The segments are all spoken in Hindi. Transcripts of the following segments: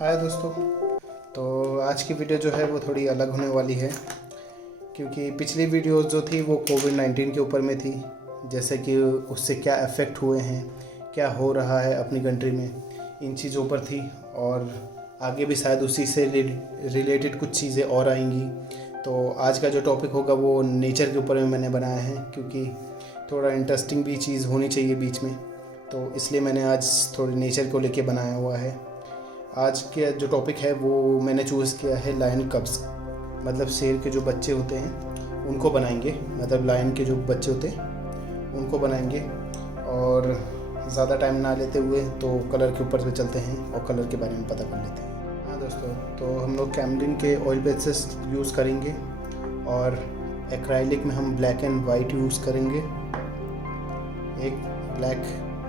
हाय दोस्तों। तो आज की वीडियो जो है वो थोड़ी अलग होने वाली है, क्योंकि पिछली वीडियो जो थी वो कोविड-19 के ऊपर में थी। जैसे कि उससे क्या इफ़ेक्ट हुए हैं, क्या हो रहा है अपनी कंट्री में, इन चीज़ों पर थी। और आगे भी शायद उसी से रिलेटेड कुछ चीज़ें और आएंगी। तो आज का जो टॉपिक होगा वो नेचर के ऊपर में मैंने बनाया है, क्योंकि थोड़ा इंटरेस्टिंग भी चीज़ होनी चाहिए बीच में। तो इसलिए मैंने आज थोड़ी नेचर को लेके बनाया हुआ है। आज के जो टॉपिक है वो मैंने चूज़ किया है लायन कब्स, मतलब शेर के जो बच्चे होते हैं उनको बनाएंगे। मतलब लायन के जो बच्चे होते हैं उनको बनाएंगे। और ज़्यादा टाइम ना लेते हुए तो कलर के ऊपर से चलते हैं और कलर के बारे में पता कर लेते हैं। हाँ दोस्तों, तो हम लोग कैमलिन के ऑयल पेंसिल्स यूज़ करेंगे और एक्राइलिक में हम ब्लैक एंड वाइट यूज़ करेंगे। एक ब्लैक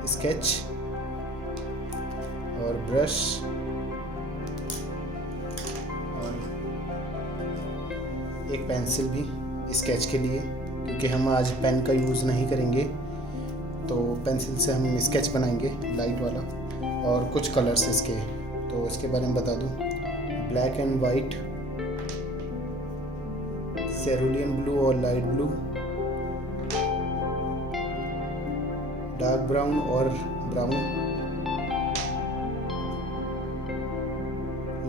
स्केच और ब्रश और एक पेंसिल भी स्केच के लिए, क्योंकि हम आज पेन का यूज़ नहीं करेंगे। तो पेंसिल से हम स्केच बनाएंगे लाइट वाला, और कुछ कलर्स इसके। तो इसके बारे में बता दूं, black and white, cerulean blue और लाइट ब्लू, डार्क ब्राउन और ब्राउन,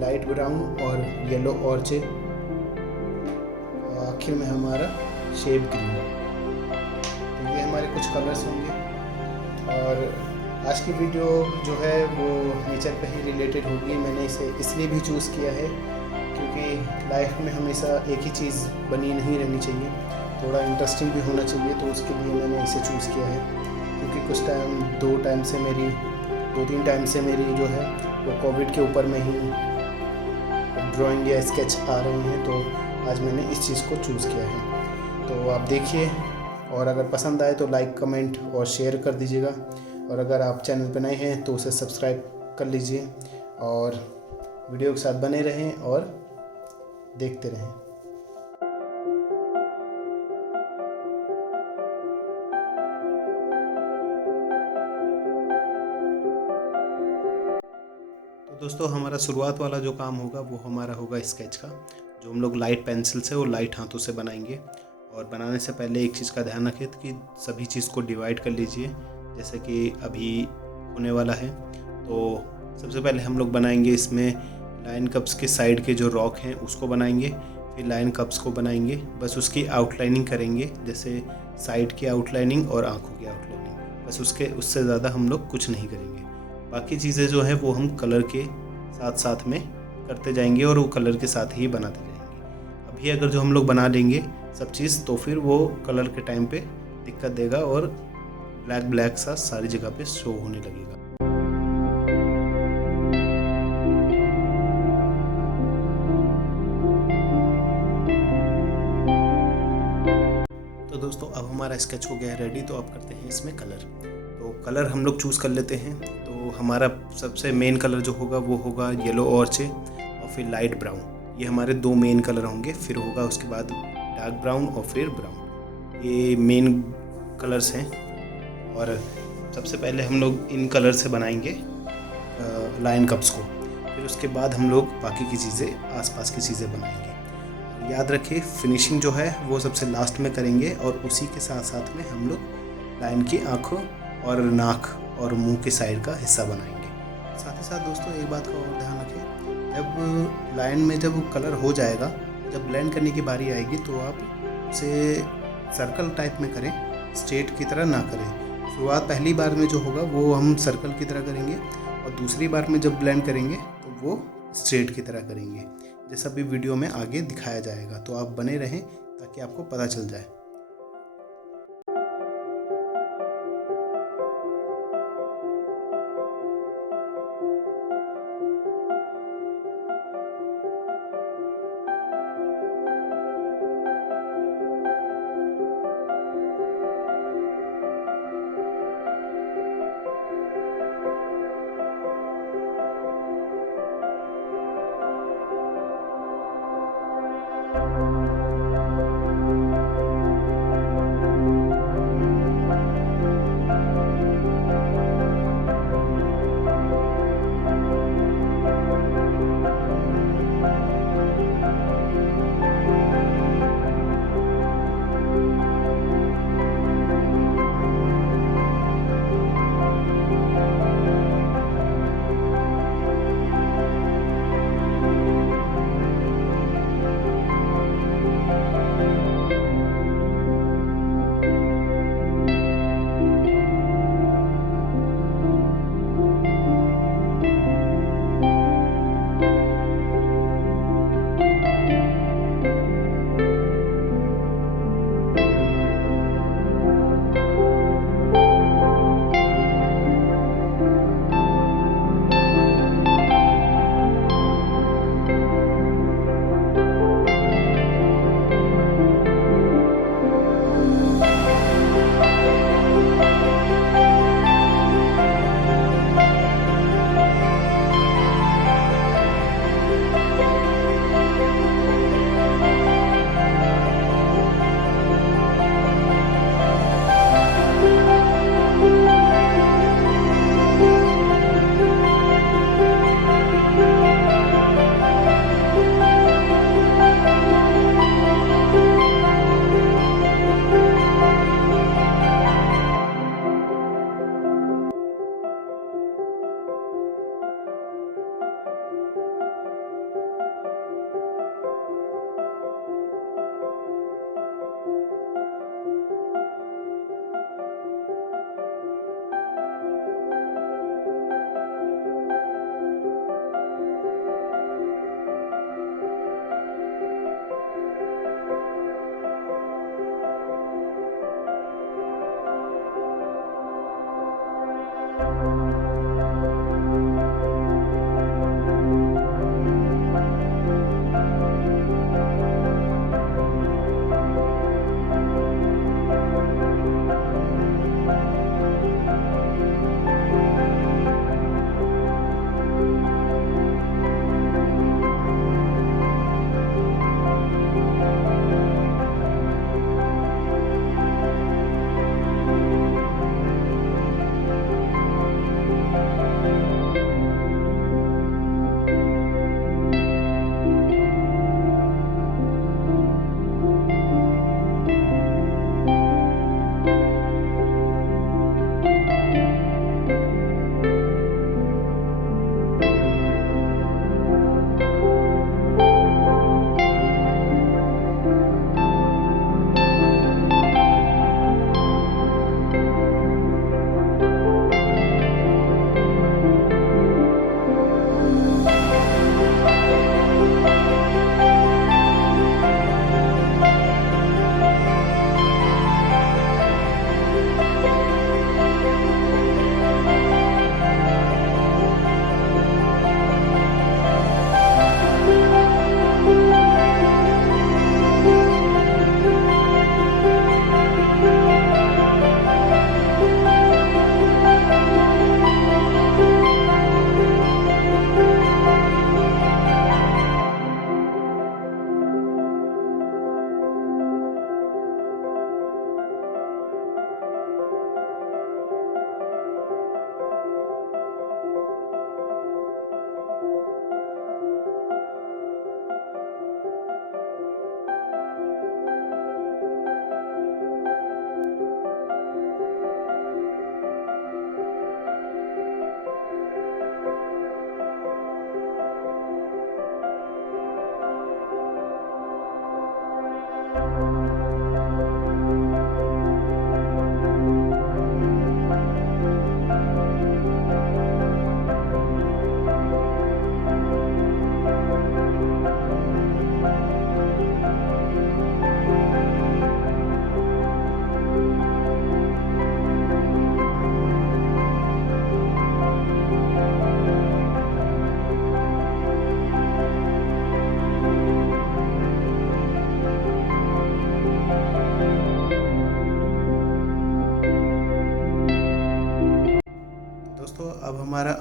लाइट ब्राउन और येलो ऑर्चे, और आखिर में हमारा शेप ग्रीन। तो ये हमारे कुछ कलर्स होंगे। और आज की वीडियो जो है वो नेचर पे ही रिलेटेड होगी। मैंने इसे इसलिए भी चूज़ किया है क्योंकि लाइफ में हमेशा एक ही चीज़ बनी नहीं रहनी चाहिए, थोड़ा इंटरेस्टिंग भी होना चाहिए। तो उसके लिए मैंने इसे चूज़ किया है, क्योंकि कुछ टाइम दो तीन टाइम से मेरी जो है वो कोविड के ऊपर में ही ड्राइंग या स्केच आ रहे हैं। तो आज मैंने इस चीज़ को चूज़ किया है। तो आप देखिए, और अगर पसंद आए तो लाइक, कमेंट और शेयर कर दीजिएगा। और अगर आप चैनल पर नए हैं तो उसे सब्सक्राइब कर लीजिए और वीडियो के साथ बने रहें और देखते रहें। तो दोस्तों, हमारा शुरुआत वाला जो काम होगा वो हमारा होगा स्केच का, जो हम लोग लाइट पेंसिल से और लाइट हाथों से बनाएंगे। और बनाने से पहले एक चीज़ का ध्यान रखें कि सभी चीज़ को डिवाइड कर लीजिए, जैसे कि अभी होने वाला है। तो सबसे पहले हम लोग बनाएंगे इसमें लाइन कप्स के साइड के जो रॉक हैं उसको बनाएंगे, फिर लाइन कप्स को बनाएंगे। बस उसकी आउटलाइनिंग करेंगे, जैसे साइड की आउटलाइनिंग और आँखों की आउटलाइनिंग, बस उससे ज़्यादा हम लोग कुछ नहीं करेंगे। बाकी चीज़ें जो है वो हम कलर के साथ साथ में करते जाएंगे और वो कलर के साथ ही बनाते जाएंगे। अभी अगर जो हम लोग बना लेंगे सब चीज़, तो फिर वो कलर के टाइम पे दिक्कत देगा और ब्लैक सा सारी जगह पे शो होने लगेगा। तो दोस्तों, अब हमारा स्केच हो गया है रेडी। तो अब करते हैं इसमें कलर। तो कलर हम लोग चूज़ कर लेते हैं। तो हमारा सबसे मेन कलर जो होगा वो होगा येलो ऑर्चे और फिर लाइट ब्राउन। ये हमारे दो मेन कलर होंगे। फिर होगा उसके बाद डार्क ब्राउन और फिर ब्राउन। ये मेन कलर्स हैं। और सबसे पहले हम लोग इन कलर से बनाएंगे लाइन कप्स को। फिर उसके बाद हम लोग बाकी की चीज़ें, आसपास की चीज़ें बनाएंगे। याद रखिए, फिनिशिंग जो है वो सबसे लास्ट में करेंगे, और उसी के साथ साथ में हम लोग लाइन की आँखों और नाक और मुंह के साइड का हिस्सा बनाएंगे। साथ ही साथ दोस्तों, एक बात का और ध्यान रखें, जब लाइन में जब कलर हो जाएगा, जब ब्लेंड करने की बारी आएगी, तो आप उसे सर्कल टाइप में करें, स्ट्रेट की तरह ना करें। शुरुआत पहली बार में जो होगा वो हम सर्कल की तरह करेंगे, और दूसरी बार में जब ब्लेंड करेंगे तो वो स्ट्रेट की तरह करेंगे, जैसा भी वीडियो में आगे दिखाया जाएगा। तो आप बने रहें ताकि आपको पता चल जाए।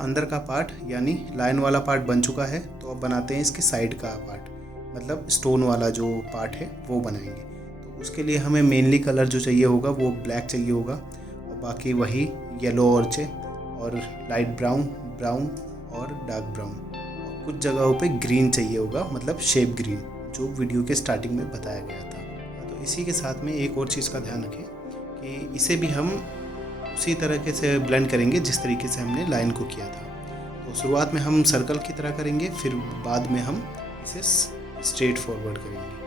अंदर का पार्ट यानी लाइन वाला पार्ट बन चुका है, तो अब बनाते हैं इसके साइड का पार्ट, मतलब स्टोन वाला जो पार्ट है वो बनाएंगे। तो उसके लिए हमें मेनली कलर जो चाहिए होगा वो ब्लैक चाहिए होगा, और बाकी वही येलो ऑर्चे और लाइट ब्राउन, ब्राउन और डार्क ब्राउन, और कुछ जगहों पे ग्रीन चाहिए होगा, मतलब शेप ग्रीन, जो वीडियो के स्टार्टिंग में बताया गया था। तो इसी के साथ में एक और चीज़ का ध्यान रखें कि इसे भी हम उसी तरीके से ब्लेंड करेंगे जिस तरीके से हमने लाइन को किया था। तो शुरुआत में हम सर्कल की तरह करेंगे, फिर बाद में हम इसे स्ट्रेट फॉरवर्ड करेंगे।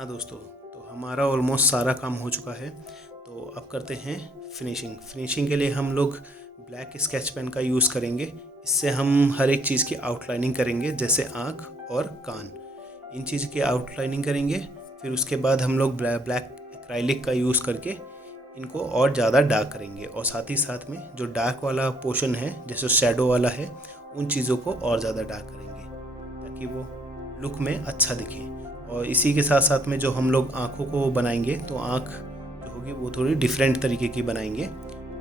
हाँ दोस्तों, तो हमारा ऑलमोस्ट सारा काम हो चुका है। तो अब करते हैं फिनिशिंग के लिए हम लोग ब्लैक स्केच पेन का यूज़ करेंगे। इससे हम हर एक चीज़ की आउटलाइनिंग करेंगे, जैसे आँख और कान, इन चीज़ की आउटलाइनिंग करेंगे। फिर उसके बाद हम लोग ब्लैक एक्राइलिक का यूज़ करके इनको और ज़्यादा डार्क करेंगे, और साथ ही साथ में जो डार्क वाला पोर्शन है, जैसे शैडो वाला है, उन चीज़ों को और ज़्यादा डार्क करेंगे ताकि वो लुक में अच्छा दिखे। और इसी के साथ साथ में जो हम लोग आँखों को बनाएंगे, तो आँख जो होगी वो थोड़ी डिफरेंट तरीके की बनाएंगे,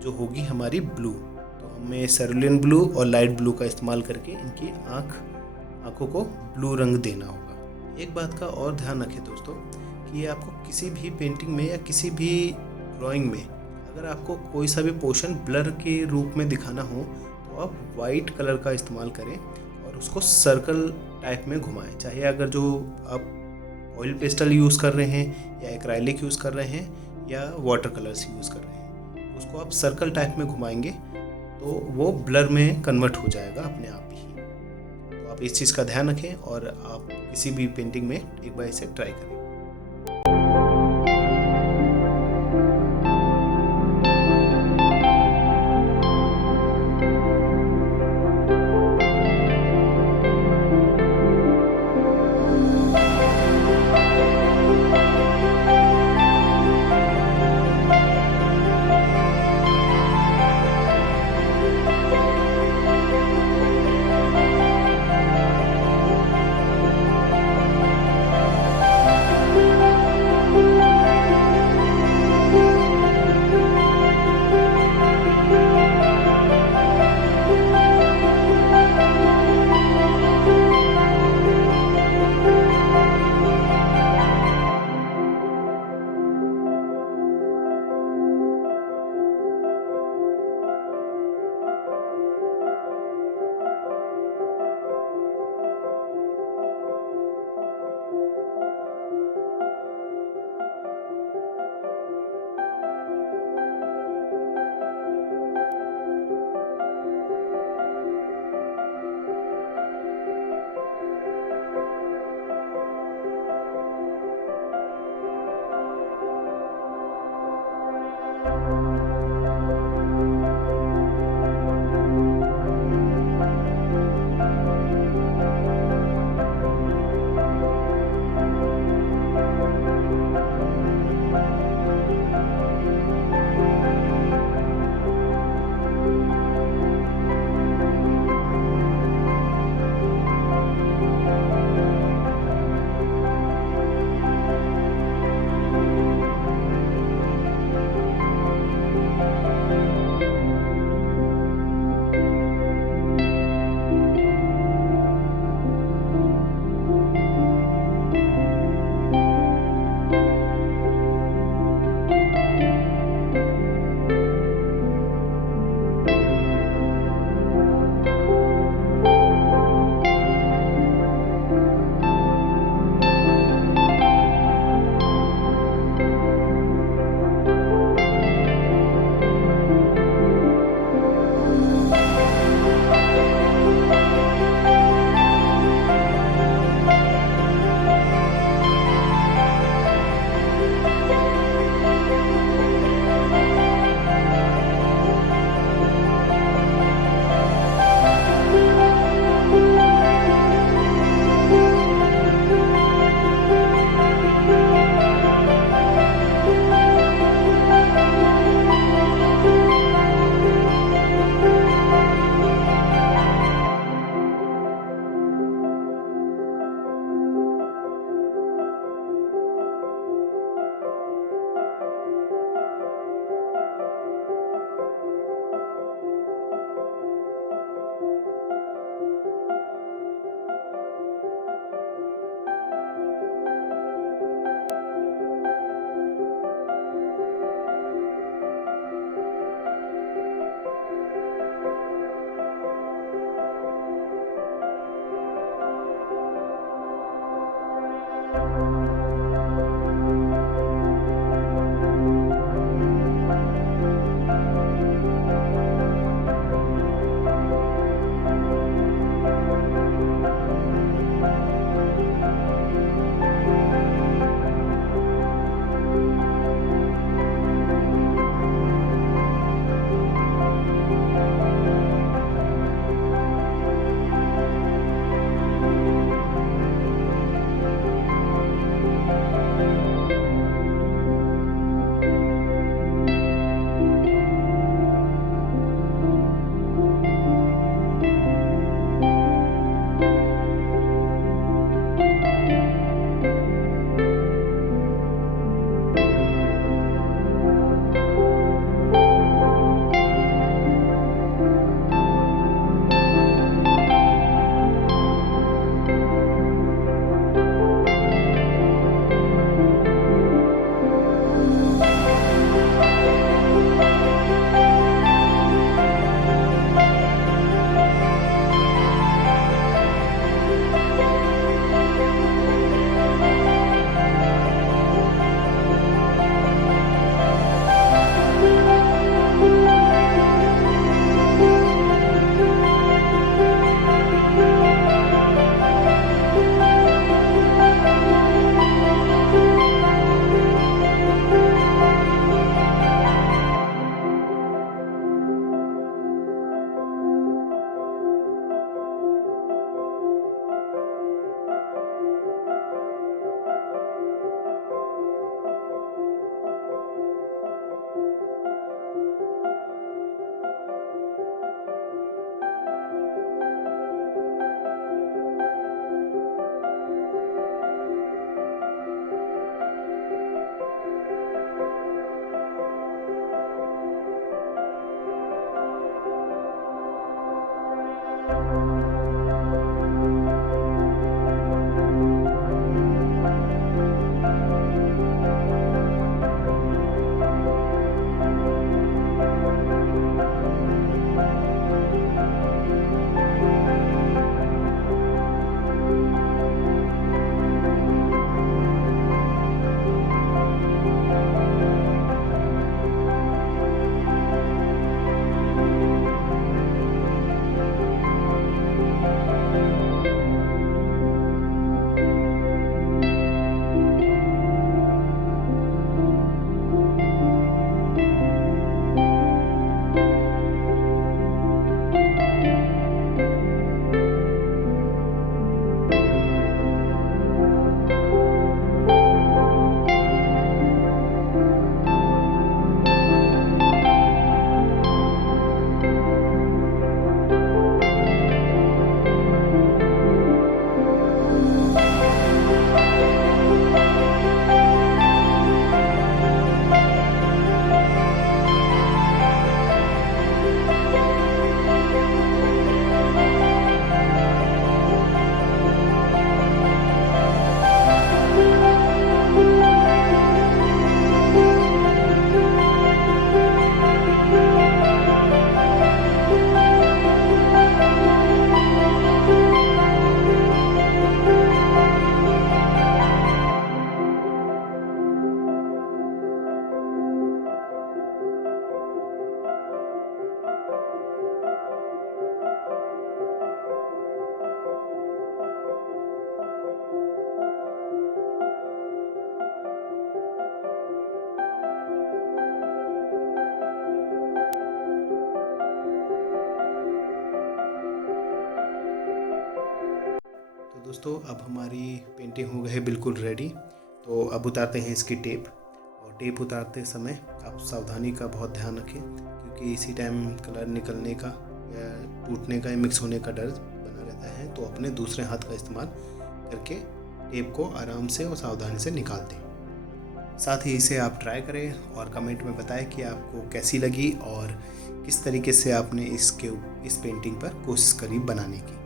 जो होगी हमारी ब्लू। तो हमें सेरुलियन ब्लू और लाइट ब्लू का इस्तेमाल करके इनकी आँखों को ब्लू रंग देना होगा। एक बात का और ध्यान रखें दोस्तों कि आपको किसी भी पेंटिंग में या किसी भी ड्राइंग में अगर आपको कोई सा भी पोर्शन ब्लर के रूप में दिखाना हो, तो आप वाइट कलर का इस्तेमाल करें और उसको सर्कल टाइप में घुमाएं। चाहे अगर जो आप ऑयल पेस्टल यूज़ कर रहे हैं या एक्राइलिक यूज़ कर रहे हैं या वाटर कलर्स यूज़ कर रहे हैं, उसको आप सर्कल टाइप में घुमाएंगे तो वो ब्लर में कन्वर्ट हो जाएगा अपने आप ही। तो आप इस चीज़ का ध्यान रखें और आप किसी भी पेंटिंग में एक बार इसे ट्राई करें। दोस्तों अब हमारी पेंटिंग हो गई है बिल्कुल रेडी। तो अब उतारते हैं इसकी टेप। और टेप उतारते समय आप सावधानी का बहुत ध्यान रखें, क्योंकि इसी टाइम कलर निकलने का या टूटने का या मिक्स होने का डर बना रहता है। तो अपने दूसरे हाथ का इस्तेमाल करके टेप को आराम से और सावधानी से निकाल दें। साथ ही इसे आप ट्राई करें और कमेंट में बताएं कि आपको कैसी लगी और किस तरीके से आपने इस पेंटिंग पर कोशिश करी बनाने की।